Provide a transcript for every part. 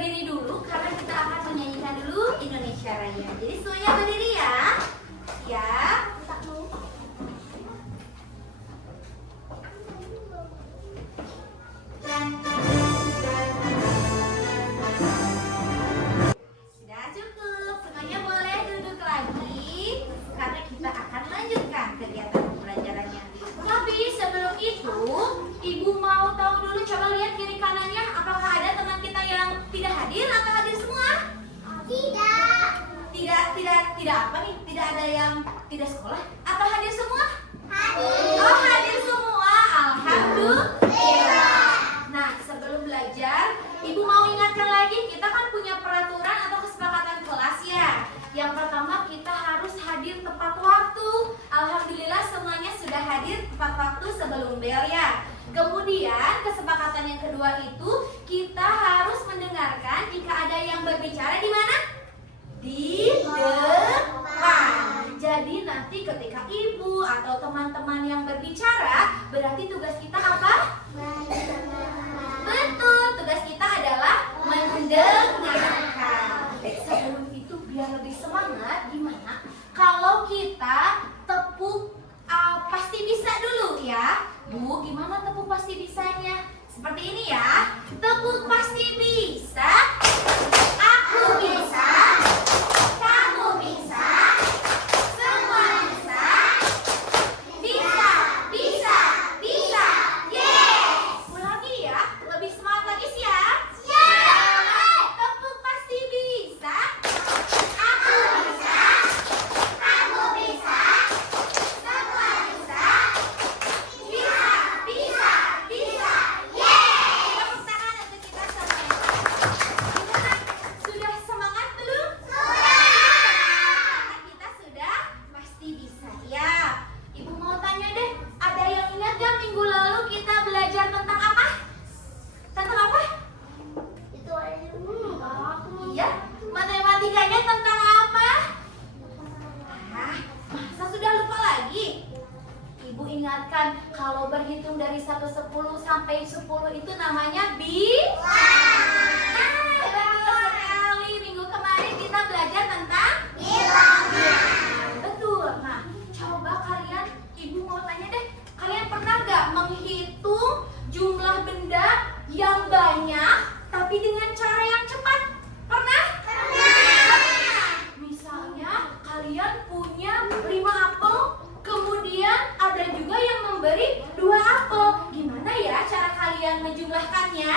berdiri dulu karena kita akan menyanyikan dulu Indonesia Raya. Jadi semuanya berdiri ya. Siap. Sudah cukup. Semuanya boleh duduk lagi karena kita akan lanjutkan kegiatan pembelajarannya. Tapi sebelum itu, Ibu mau tahu dulu, coba lihat kiri kanannya, apakah ada teman kita yang tidak hadir atau hadir semua? Tidak apa nih? Tidak ada yang tidak sekolah? Atau hadir semua? Hadir. Oh, hadir semua. Alhamdulillah. Nah, sebelum belajar, Ibu mau ingatkan lagi, kita kan punya peraturan atau kesepakatan kelas ya. Yang pertama, kita harus hadir tepat waktu. Alhamdulillah semuanya sudah hadir tepat waktu sebelum bel ya. Kemudian kesepakatan yang kedua itu, kita harus mendengarkan jika ada yang berbicara di mana? Di depan. Jadi nanti ketika ibu atau teman-teman yang berbicara, berarti tugas kita apa? Betul, tugas kita adalah mendengarkan. Sebelum itu biar lebih semangat, gimana kalau kita tepuk pasti bisa dulu ya? Bu, gimana tepuk pasti bisanya? Seperti ini ya. Tepuk pasti bisa. Aku bisa. Kamu bisa. Semua bisa. Bisa, bisa, bisa. Yes. Ulangi ya. Lebih semangat lagi siap? Siap. Tepuk pasti bisa. Aku bisa. Kamu bisa. Semua bisa. Bisa, bisa, bisa. Yeay! Tepuk tangan untuk kita semuanya. Gimana? Sudah semangat belum? Sudah! Karena kita sudah pasti bisa ya. Ibu mau tanya deh, ada yang ingat gak minggu lalu kita belajar tentang apa? Tentang apa? Iya, matematikanya tentang apa? Masa sudah lupa lagi? Ibu ingatkan, kalau berhitung dari 1-10 sampai 10 itu namanya betul sekali. Minggu kemarin kita belajar tentang bilangan. Betul. Nah, coba kalian, ibu mau tanya deh, kalian pernah gak menghitung jumlah benda yang banyak tapi dengan cara yang cepat? Pernah? Pernah. Misalnya kalian punya 5 apel, kemudian ada juga yang memberi 2 apel. Gimana ya cara kalian menjumlahkannya?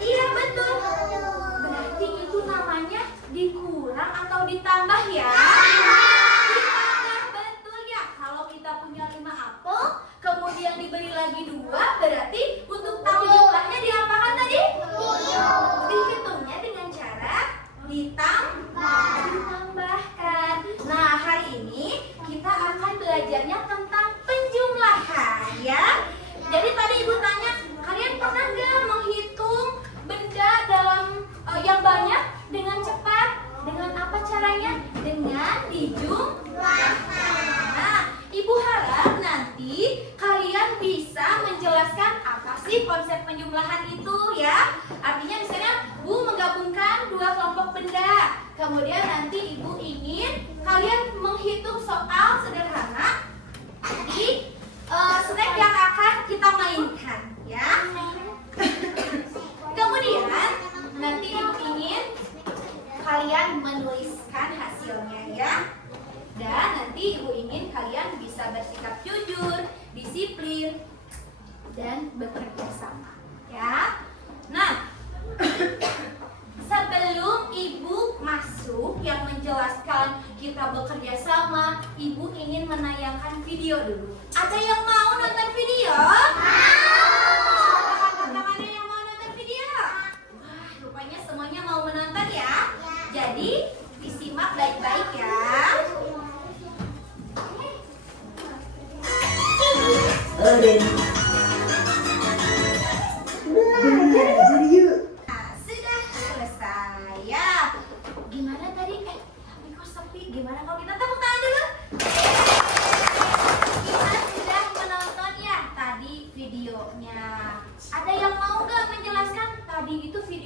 Iya betul. Berarti itu namanya dikurang atau ditambah ya? Ditambah, betul ya. Kalau kita punya 5 apel, kemudian diberi lagi 2, berarti untuk tahu jumlahnya diapakan tadi? Dihitungnya dengan cara ditambahkan. Nah, hari ini kita akan belajarnya tentang penjumlahan ya. Jadi tadi ibu tanya, kalian pernah nggak menghitung benda dalam yang banyak dengan cepat? Dengan apa caranya? Dengan dijumlahkan. Nah, ibu harap nanti kalian bisa menjelaskan apa sih konsep penjumlahan itu ya. Artinya misalnya Bu menggabungkan 2 kelompok benda. Kemudian nanti ibu ingin kalian menghitung soal sederhana di snack yang akan kita mainkan ya. Kemudian nanti ibu ingin kalian menuliskan hasilnya ya. Dan nanti ibu ingin kalian bisa bersikap jujur, disiplin, dan bekerja sama ya. Nah, sebelum ibu masuk yang menjelaskan kita bekerja sama, ibu ingin menayangkan video dulu. Ada yang mau nonton video? Angkat tangannya yang mau nonton video. Wah, rupanya semuanya mau menonton ya. Jadi disimak baik-baik ya. Belajar yuk. Nah, sudah selesai ya. Gimana tadi? Tapi kok sepi? Gimana kalau kita tepuk tangan dulu? Kita sudah menonton ya tadi videonya. Ada yang mau nggak menjelaskan tadi itu video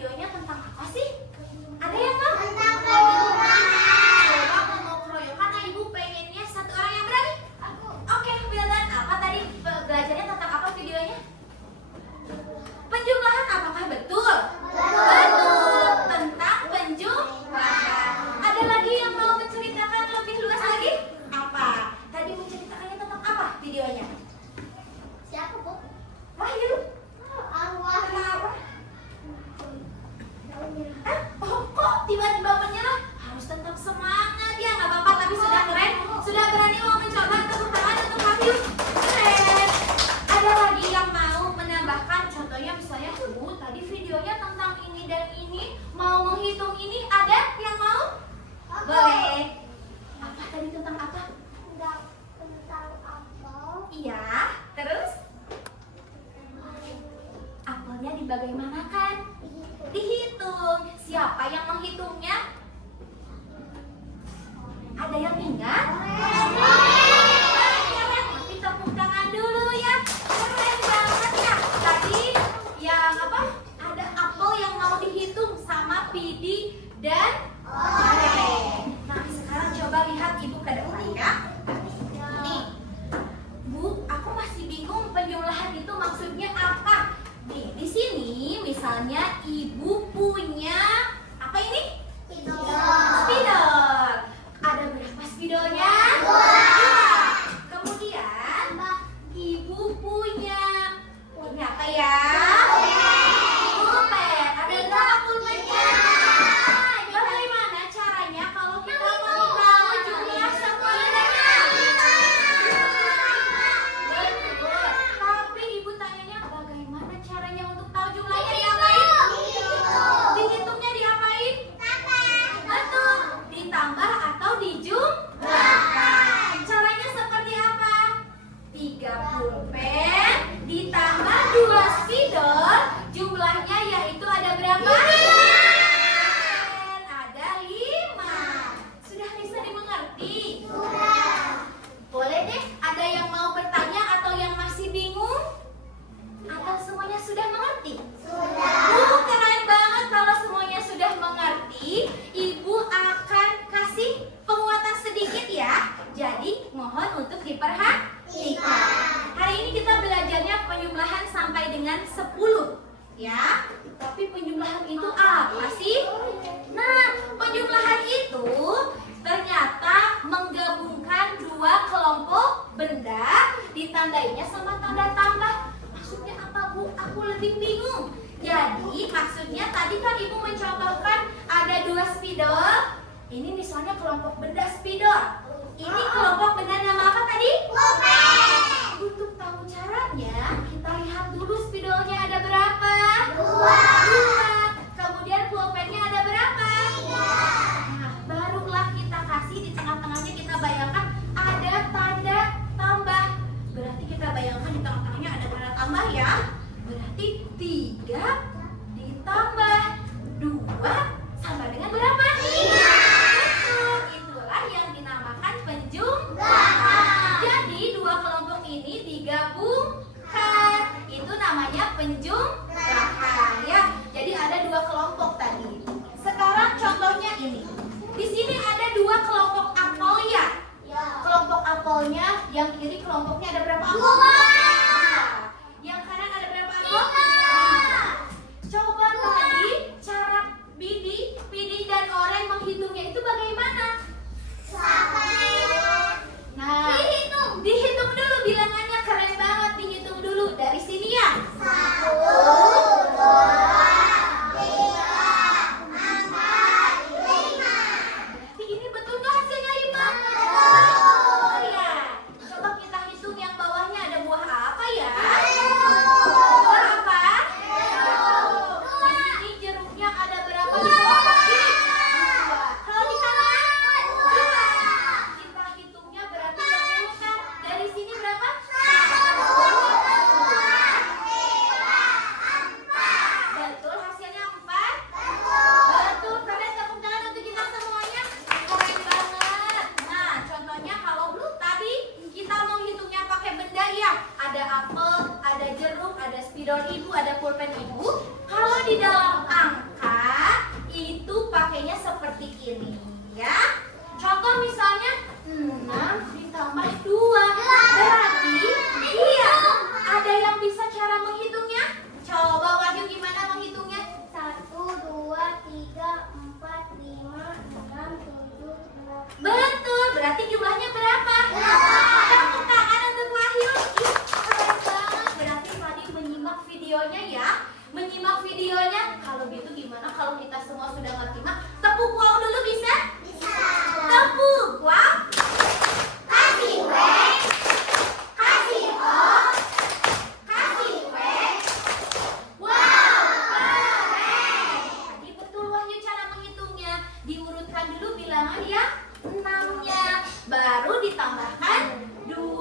menghitung ini ada yang mau? Boleh. Apa tadi tentang apa? Tentang apel. Iya, terus? Apelnya dibagaimanakan? Dihitung. Siapa yang menghitungnya? Ada yang ingat? Tapi tepuk tangan dulu ya. Keren banget ya. Tadi yang apa? Ada apel yang mau dihitung sama Pidi dan Ore. Nah, sekarang coba lihat Ibu ke depan ya. Nih, Bu, aku masih bingung penjumlahan itu maksudnya apa. Nih, di sini misalnya Ibu punya apa ini? Spidol. Ada berapa spidolnya? 2. Kemudian Ibu punya ini apa ya? Pulpen. Ada berapa pulpennya? Bagaimana caranya kalau kita mau tahu jumlah spidolnya? Betul. Tapi Ibu tanyanya bagaimana caranya untuk tahu jumlahnya diapain? Dihitungnya diapain? Betul. Ditambah atau dijumlahkan. Caranya seperti apa? 3 pulpen ditambah 2 spidol, jumlahnya yaitu ada berapa? Ada 5. Sudah bisa dimengerti? Boleh deh, ada yang mau bertanya atau yang masih bingung? Atau semuanya sudah mengerti? Keren banget kalau semuanya sudah mengerti. Ibu akan kasih penguatan sedikit ya. Jadi mohon untuk diperhatikan. Hari ini kita belajarnya penjumlahan sampai dengan 10 ya. Tapi penjumlahan itu apa sih? Nah, penjumlahan itu ternyata menggabungkan 2 kelompok benda ditandainya sama tanda tambah. Maksudnya apa, Bu? Aku lebih bingung. Jadi maksudnya tadi kan Ibu mencontohkan ada 2 spidol. Ini misalnya kelompok benda spidol. Ini kelompok benda nama apa tadi? Pulpen. Untuk tahu caranya, kita lihat dulu spidolnya ada berapa? 2. Kemudian pulpennya ada berapa? 3. Nah, barulah kita kasih di tengah-tengahnya, kita bayangkan ada tanda tambah. Berarti kita bayangkan di tengah-tengahnya ada tanda tambah ya. Berarti 3 ditambah 2 sama dengan berapa? 5. Betul, itulah yang dinamakan penjumlahan. Jadi 2 kelompok ini digabungkan. Itu namanya penjumlahan ya. Jadi ada 2 kelompok tadi. Sekarang contohnya ini. Di sini ada 2 kelompok apel ya. Kelompok apelnya yang kiri kelompoknya ada berapa apel? 2. Yang kanan ada berapa apel? 3. Coba tadi cara Bidi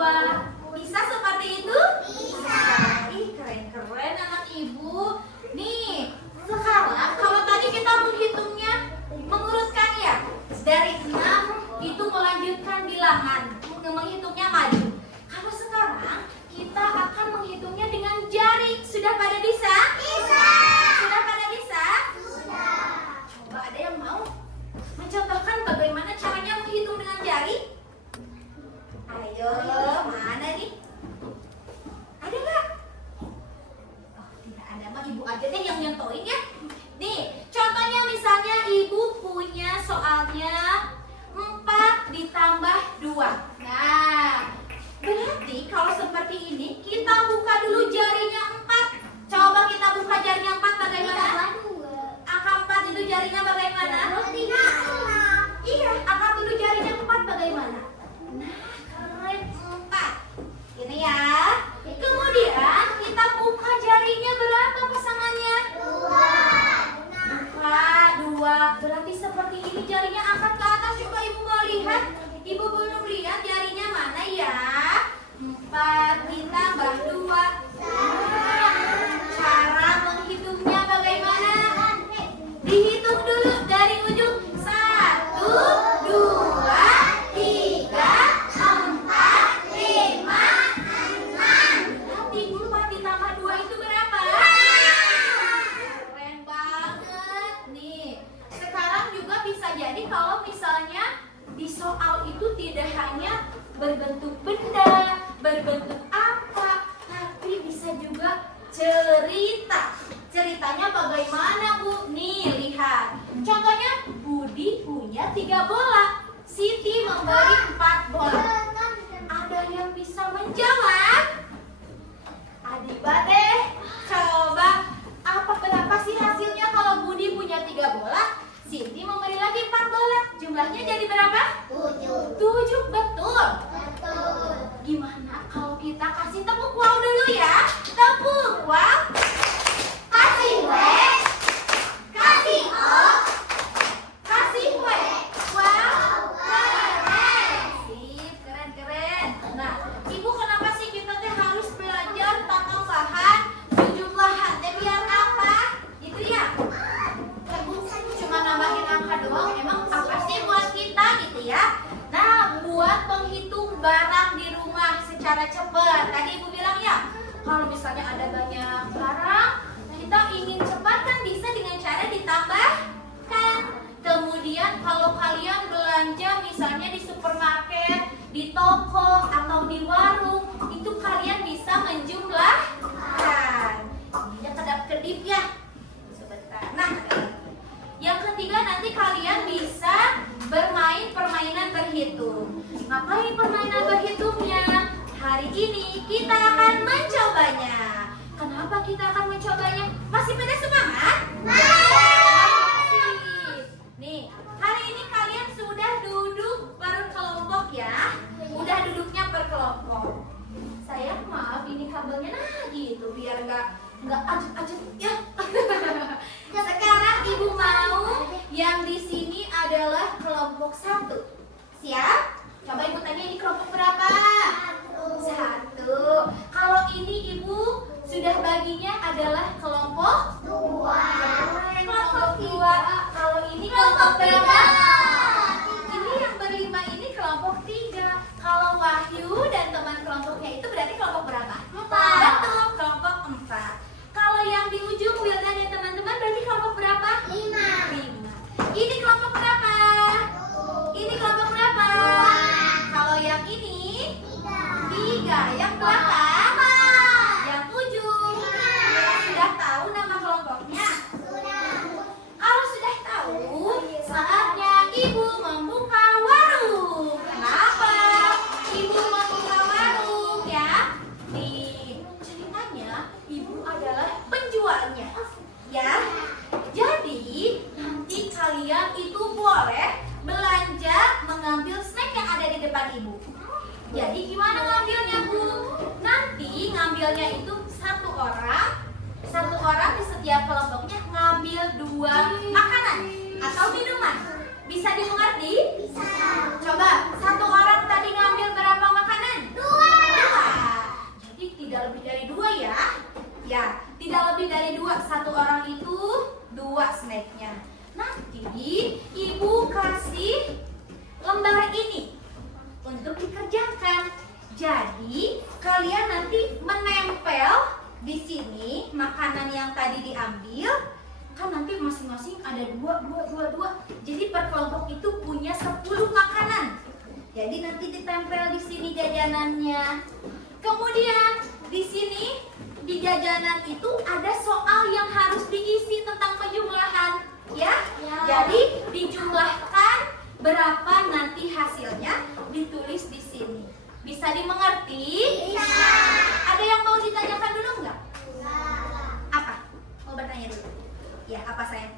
dua. Bisa seperti itu? Bisa. Ih, keren-keren anak ibu. Nih, sekarang kalau tadi kita menghitungnya, mengurutkan ya, dari 6 itu melanjutkan bilangan, menghitungnya maju. Kalau sekarang kita akan menghitungnya dengan jari. Sudah pada bisa? Bisa. Sudah pada bisa? Sudah. Coba ada yang mau mencontohkan bagaimana caranya menghitung dengan jari? Ayo, mana nih? Ada nggak? Oh, tidak ada, mah ibu aja deh yang nyontohin ya. Nih, contohnya misalnya ibu punya soalnya 4 ditambah 2. Nah, berarti kalau seperti ini kita buka dulu jarinya 4. Coba kita buka jarinya 4 bagaimana? Angka 4 itu jarinya bagaimana? Iya, angkat dulu jarinya 4 bagaimana? Nah, keren 4. Ini ya. Kemudian kita buka jarinya berapa pasangannya? 2. Berarti seperti ini jarinya angkat ke atas. Coba ibu mau lihat. Ibu belum lihat jarinya mana ya? 4 ditambah 2. Cara menghitungnya bagaimana? Dihitung dulu dari ujung. 1, 2, 3, 4, 5, 6. Berarti 4 ditambah 2 itu berapa? Keren banget. Nih, sekarang juga bisa jadi kalau misalnya di soal itu tidak hanya berbentuk benda, berbentuk angka, tapi bisa juga cerita. Ceritanya bagaimana, Bu? Nih, lihat. Contohnya, Budi punya 3 bola. Siti memberi 4 bola. Ada yang bisa menjawab? Adiba deh. Coba, berapa sih hasilnya kalau Budi punya 3 bola? Siti memberi lagi 4 bola. Jumlahnya jadi berapa? 7, betul. Gimana kalau kita kasih tepuk wow dulu ya? Tepuk wow. Kasih W. Kasih O. Kasih W. Wow, keren. Sip, keren. Nah, ibu kenapa sih kita teh harus belajar tambahan jumlahan? Teh biar apa? Itu ya. Cuma nambahin angka doang, emang apa sih buat kita gitu ya? Nah, buat menghitung barang di rumah secara cepat. Tadi ibu bilang ya, kalau misalnya ada banyak barang, kita ingin cepat kan bisa dengan cara ditambahkan. Kemudian kalau kalian belanja misalnya di supermarket, di toko, atau di warung, itu kalian bisa menjumlahkan. Ini kedap-kedip ya. Sebentar. Nah, yang ketiga nanti kalian bisa bermain permainan berhitung. Ngapain permainan berhitungnya? Hari ini kita akan mencobanya. Kenapa kita akan mencobanya? Masih pada semangat? Masih. Nih, hari ini kalian sudah duduk berkelompok ya. Udah duduknya berkelompok. Sayang, maaf ini kabelnya gitu biar nggak ajet-ajet ya. Sekarang ibu mau yang di sini adalah kelompok 1. Siap? Coba ibu tanya ini kelompok berapa? 1. Kalau ini ibu sudah baginya adalah kelompok 2. Kelompok 2. Kalau ini kelompok berapa? Ini yang berlima ini kelompok 3. Kalau Wahyu dan teman kelompoknya itu berarti kelompok berapa? 4. Betul, kelompok 4. Kalau yang di ujung Wildan dan teman-teman berarti kelompok berapa? 5. Ini kelompok berapa? Ini kelompok berapa? Kalau yang ini 3. Yang belakang? Yang ujung? Sudah tahu nama kelompoknya? Kalau sudah tahu, saatnya ibu membuka warung. Kenapa ibu membuka warung ya? Nih, ceritanya ibu adalah penjualnya ya. Jadi nanti kalian itu boleh belanja mengambil snack yang ada di depan ibu. Jadi gimana ngambilnya, Bu? Nanti ngambilnya itu satu orang di setiap kelompoknya ngambil 2 makanan atau minuman. Bisa dimengerti? Bisa. Coba, satu orang tadi ngambil berapa makanan? 2. jumlahnya. Nanti ibu kasih lembar ini untuk dikerjakan. Jadi kalian nanti menempel di sini makanan yang tadi diambil. Kan nanti masing-masing ada dua. Jadi per kelompok itu punya 10 makanan. Jadi nanti ditempel di sini jajanannya. Kemudian di sini di jajanan itu ada soal yang harus diisi tentang penjumlahan, ya. Jadi dijumlahkan berapa nanti hasilnya ditulis di sini. Bisa dimengerti? Bisa. Ada yang mau ditanyakan dulu nggak? Apa? Mau bertanya dulu? Ya, apa sayang?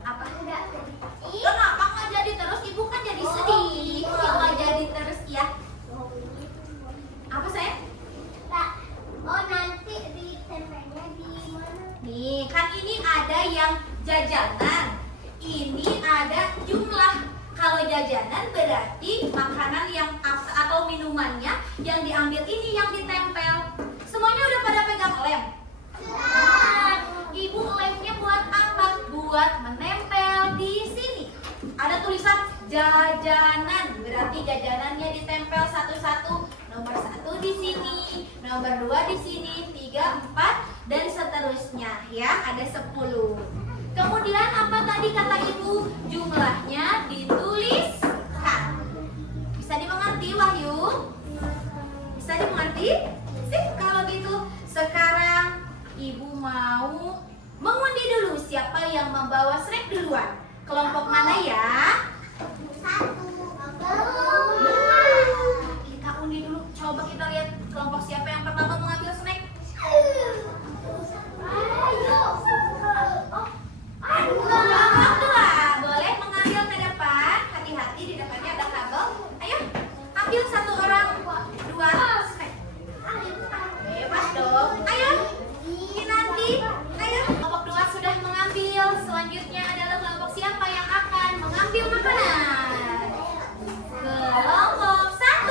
Apa? Kenapa nggak jadi terus? Ibu kan jadi sedih. Kalau nggak jadi terus, ya. Apa sayang? Oh, nanti ditempelnya di mana? Nih, kan ini ada yang jajanan. Ini ada jumlah. Kalau jajanan berarti makanan yang atau minumannya yang diambil ini yang ditempel. Semuanya udah pada pegang lem? Nah, ibu lemnya buat apa? Buat menempel di sini. Ada tulisan jajanan, berarti jajanannya ditempel satu-satu. Nomor 1 di sini, nomor 2 di sini, 3, 4 dan seterusnya, ya. Ada 10. Kemudian apa tadi kata ibu? Jumlahnya dituliskan. Bisa dimengerti, Wahyu? Bisa dimengerti? Sip, kalau gitu sekarang ibu mau mengundi dulu siapa yang membawa snack duluan. Kelompok mana ya? 1. Kita undi dulu. Coba kita lihat kelompok siapa yang pertama mengambil snack. Kelompok 2 boleh mengambil ke depan. Hati-hati di depannya ada kabel. Ayo, ambil 1 orang 2 snack. Bebas dong. Ayo, Kinanti. Ayo. Kelompok 2 sudah mengambil. Selanjutnya adalah kelompok siapa yang akan mengambil makanan? Kelompok 1.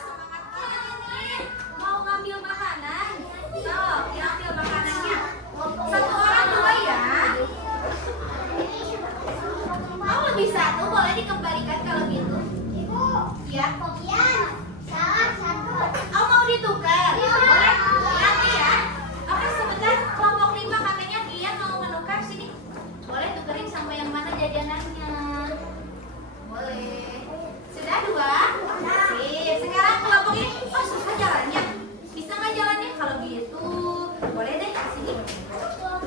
Semangat kalian. Mau ngambil makanan? Tuh, diambil makanannya. 1 orang 2 ya. Mau lebih 1 boleh dikembalikan kalau gitu. Ya. Oh, mau ditukar? Boleh. Nanti ya. Oke, sebentar. Kelompok 5 katanya dia mau menukar sini. Boleh tukerin sama yang mana jajanannya? Boleh. Sudah 2? Sip. Sekarang kelompok ini, oh susah jalannya. Bisa nggak jalannya? Kalau gitu, boleh deh ke sini.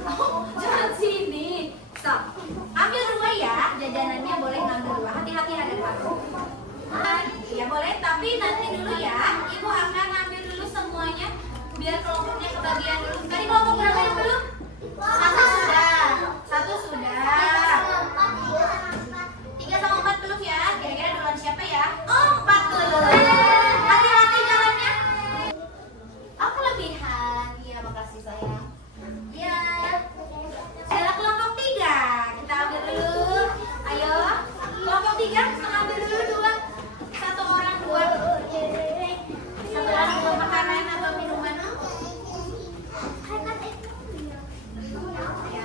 Oh, jalan sini. Stop. Ambil 2 ya. Jajanannya boleh ngambil 2. Hati-hati ada kabel. Ya boleh, tapi nanti dulu ya. Ibu akan ambil dulu semuanya biar kelompoknya kebagian dulu. Tadi kelompok berapa yang belum? 1 sudah. 1 sudah. 3 sama 4 belum ya. Kira-kira duluan siapa ya? Oh, 4 dulu. Hati-hati jalannya. Oh, kelebihan. Iya, makasih sayang. Ya. Ada kelompok 3. Kita ambil dulu. Ayo. Kelompok 3 ambil dulu 2. 1 orang 2. 1 orang 2 makanan atau minuman. Ya.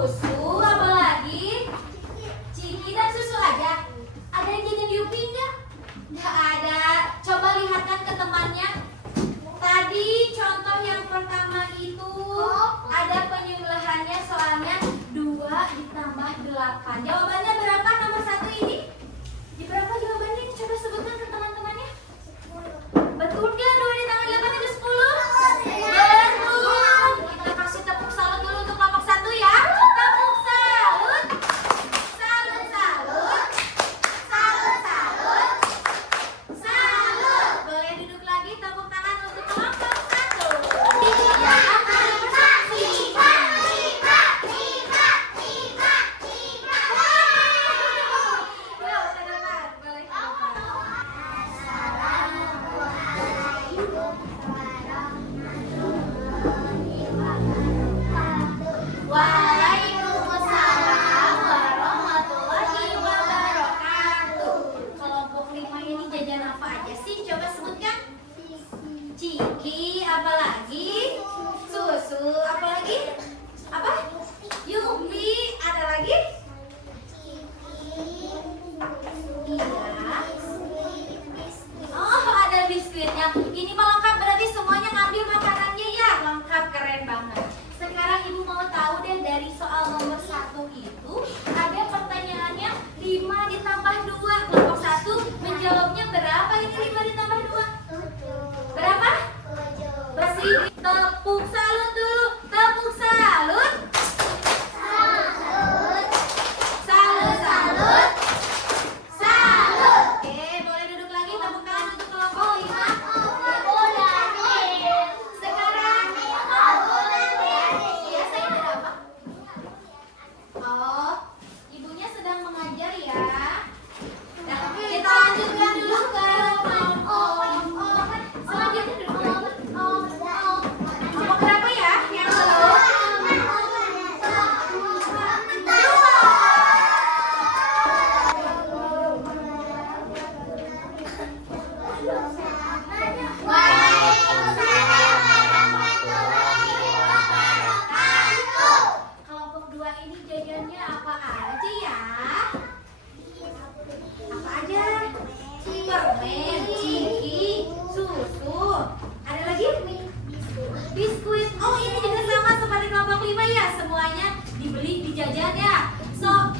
susu, apa lagi? Ciki dan susu aja. Ada yang jajan Yupi nggak? Nggak ada. Coba lihatkan ke temannya. Tadi contoh yang pertama itu ada penyuluhannya, soalnya 2 ditambah 8. Jawabannya berapa nomor 1 ini? Di berapa jawabannya? Coba sebutkan ke teman-temannya. Betul nggak 2 ditambah 8 itu 10? Betul. Kita kasih tepuk salut dulu untuk kelompok 1 ya. Tepuk salut. Salut, salut. Salut, salut. Salut. Boleh duduk lagi, tepuk tangan untuk kelompok 1. Ya, Waalaikumsalam warahmatullahi wabarakatuh. Kelompok 5 ini jajan apa aja sih? Coba sebutkan. Ciki, apa lagi? Susu, apa lagi? Apa? Yupi, ada lagi? Iya. Oh, ada biskuitnya. Ini mah lengkap, berarti semuanya ngambil makanannya ya. Lengkap, keren banget. Sekarang ibu mau tahu deh, dari soal nomor 1 itu ada pertanyaannya 5 ditambah 2. Kelompok 1 menjawabnya berapa ini 5 ditambah 2? Berapa? Bersih. Tepuk salut dulu. Tepuk salut. Salut, salut. Salut. Oke, boleh duduk lagi. Tepuk tangan untuk kelompok 5. Sekarang iya, saya ada apa? Oh, ibunya sedang mengajar ya. Nah, kita lanjutkan dulu ke kelompok selanjutnya dulu. Kelompok berapa ya? Yang belum? Kelompok 2 ini jajannya apa aja ya? Apa aja? Permen, ciki, susu. Ada lagi? Biskuit. Oh, ini juga sama seperti kelompok 5 ya. Semuanya dibeli di jajan ya. Soal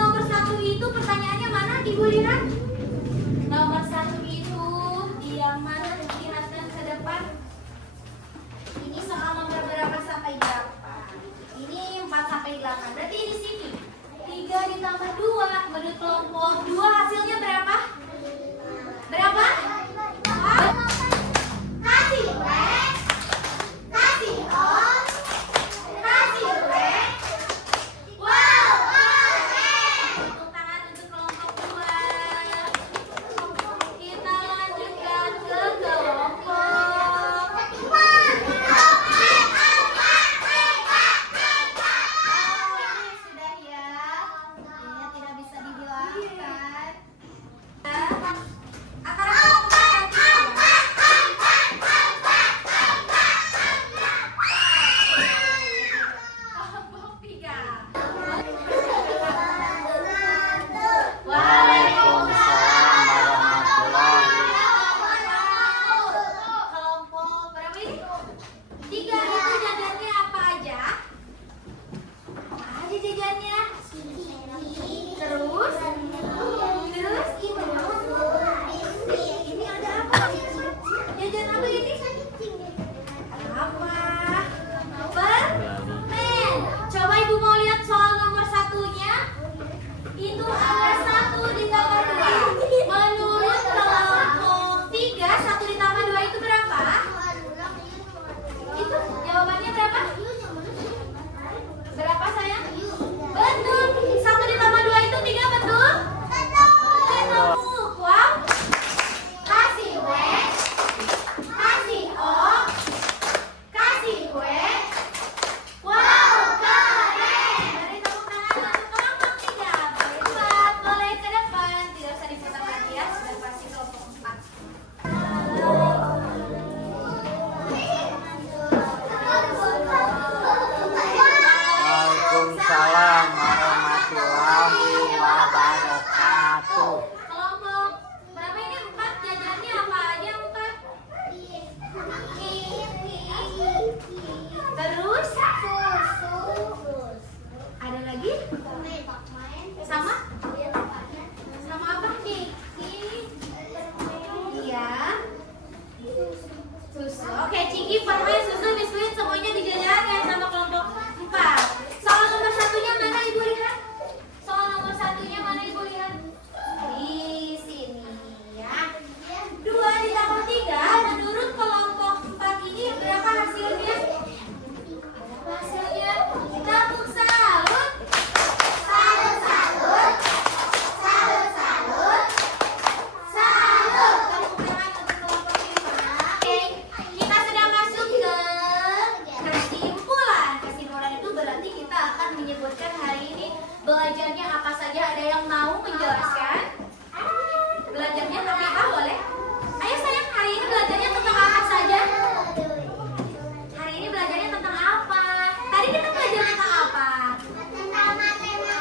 nomor 1 itu pertanyaannya mana, Ibu Lina? Nomor 1 itu yang mana? Lihatkan ke depan. Ini soal nomor berapa sampai berapa? Ini 4 sampai 8. Berarti di sini 3 ditambah 2. Menurut kelompok 2 hasilnya berapa? Berapa? Kasih Rex. Kasih Os. Kasih Rex. Wow, tepuk tangan untuk kelompok 2. Kita lanjutkan ke kelompok 4. Sudah ya. Ini tidak bisa dibilangkan. Akar kelompok 3. Waalaikumsalam warahmatullahi Kelompok berapa ini? 3 itu jajannya apa aja? Apa aja jajannya? Terus ini ada apa? Jajan apa ini? Apa? Permen. Coba ibu mau lihat belajarnya apa saja? Ada yang mau menjelaskan? Belajarnya apa boleh? Ayo sayang, hari ini belajarnya tentang apa saja? Hari ini belajarnya tentang apa? Tadi kita belajar tentang apa? Matematika.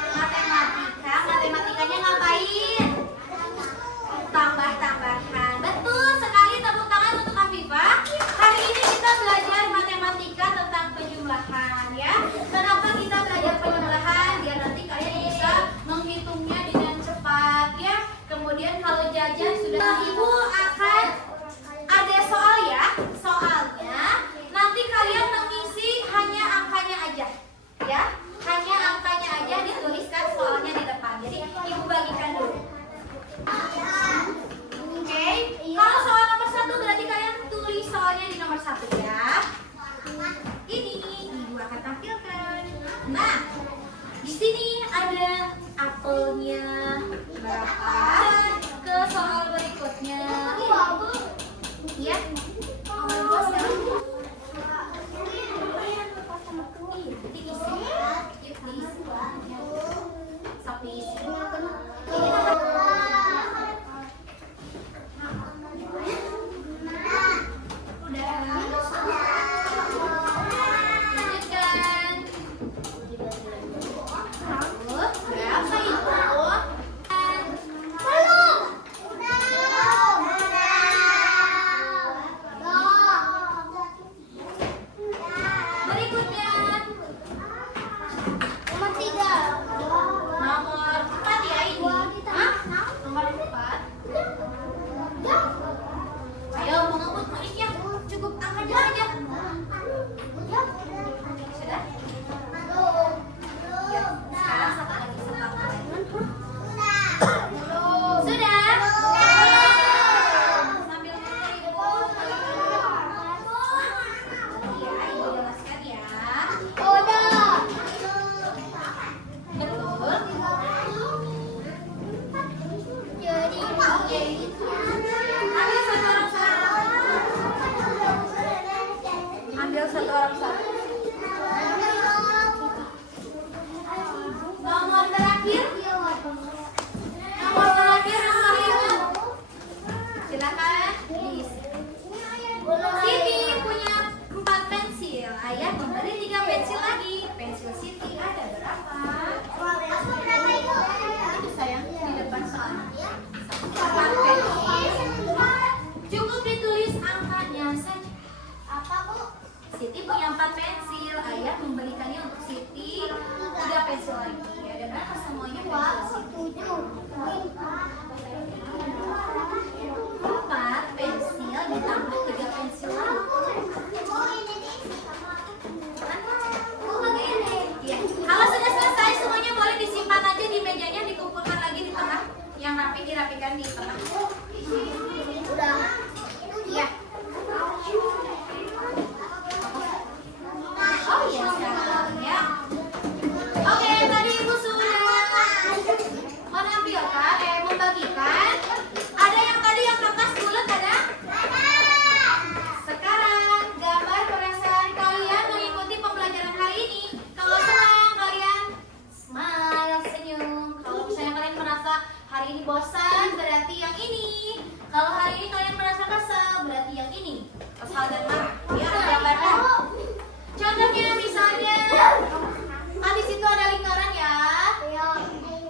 Matematikanya ngapain? Tambah-tambahan. Betul sekali, tepuk tangan untuk Afifah. Hari ini kita belajar matematika tentang penjumlahan ya. Kenapa kita belajar penjumlahan? Biar nanti kalian bisa menghitungnya dengan cepat ya. Kemudian kalau jajan sudah, Ibu akan ada soal ya. Soalnya nanti kalian mengisi hanya angkanya aja ya. Hanya angkanya aja dituliskan soalnya di depan. Jadi Ibu bagikan dulu. Oke, kalau soal nomor 1 berarti kalian tulis soalnya di nomor 1 ya. Ini Ibu akan tampilkan. Nah, di sini ada apelnya berapa? Ke soal berikutnya. Ya. Nomor 2 sekarang. Diisi. Yuk, diisi. Sok diisi. Ini nomor lanjutkan. Berapa itu? Berikutnya nomor 4 ya ini. Hah? Nomor 4. Ayo mengebut muridnya. Cukup angkanya saja. Sudah? Ya, sekarang satu lagi Sudah? Sambil tunggu Ibu. Iya, Ibu jelaskan ya. Betul. Ambil satu orang satu. Nomor terakhir. Nomor terakhir nomor 5. Silakan diisi. Siti punya 4 pensil. Ayah memberi 3 pensil lagi. Pensil Siti ada berapa? Itu sayang di depan soalnya. 4 pensil. Cukup ditulis angkanya saja. Siti punya 4 pensil. Ayah memberikannya untuk Siti 3 pensil lagi. Ada berapa semuanya pensil Siti? 4 pensil ditambah 3 pensil lagi. Ya. Kalau sudah selesai semuanya boleh disimpan aja di mejanya, dikumpulkan lagi di tengah. Yang rapi dirapikan di tengah. Udah. Iya. Oh iya sekarang ya. Oke, tadi Ibu sudah menampilkan, membagikan. Ada yang tadi yang kertas bulat ada? Sekarang gambar perasaan kalian mengikuti pembelajaran hari ini. Kalau senang kalian smile, senyum. Kalau misalnya kalian merasa hari ini bosan, berarti yang ini. Kalau hari ini kalian merasa kesal, berarti yang ini. Kesal dan marah. Ya, gambarnya. Contohnya misalnya, di situ ada lingkaran ya.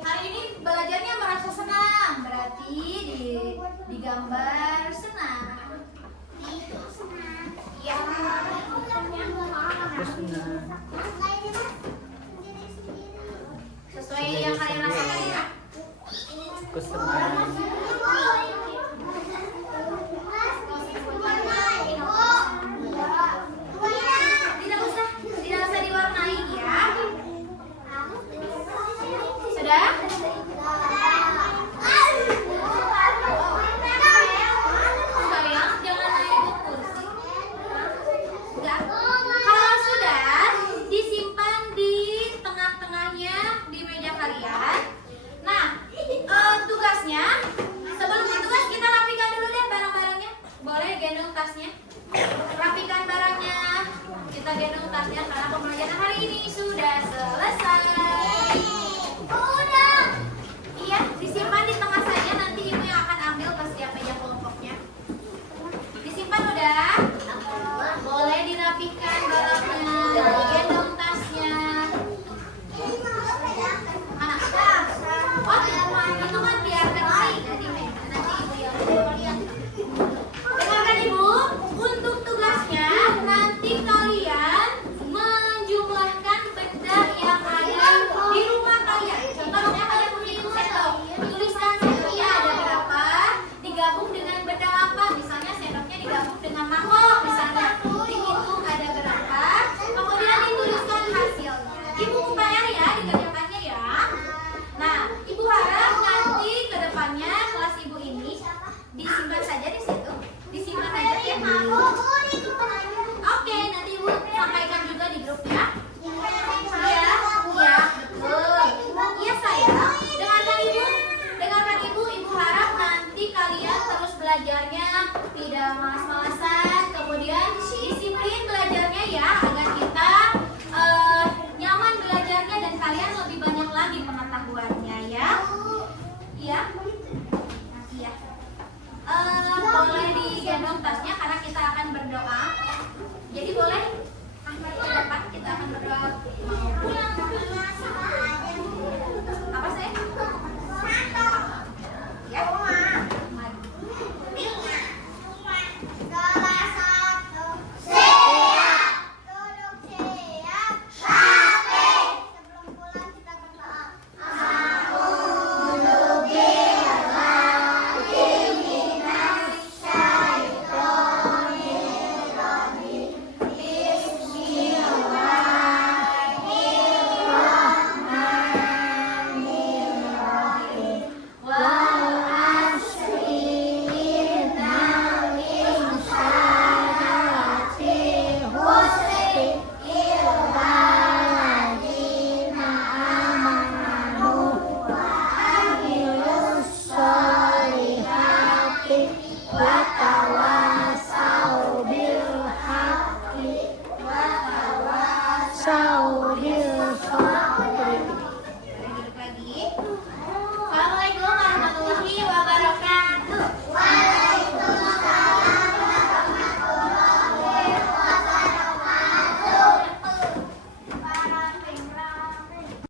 Hari ini belajarnya merasa senang, berarti digambar senang. Ya. Sesuai yang kalian rasakan ya. Tidak usah diwarnai ya. Sudah? Sayang, jangan naik kursi. Enggak. Kalau sudah, disimpan di tengah-tengahnya di meja kalian. Nah, tugasnya ya, dikerjakannya ya. Nah, Ibu harap nanti ke depannya kelas Ibu ini disimpan saja di situ. Disimpan aja ya. Oke, nanti Ibu sampaikan juga di grup ya. Iya, iya, betul. Iya sayang. Dengarkan Ibu. Ibu harap nanti kalian terus belajarnya tidak malas-malasan, kemudian disiplin belajarnya ya, agar kita nyaman belajarnya dan kalian lebih banyak lagi pengetahuannya ya. Iya. Iya. Boleh digendong tasnya karena kita akan berdoa. Jadi boleh Ahmad ke depan, kita akan berdoa.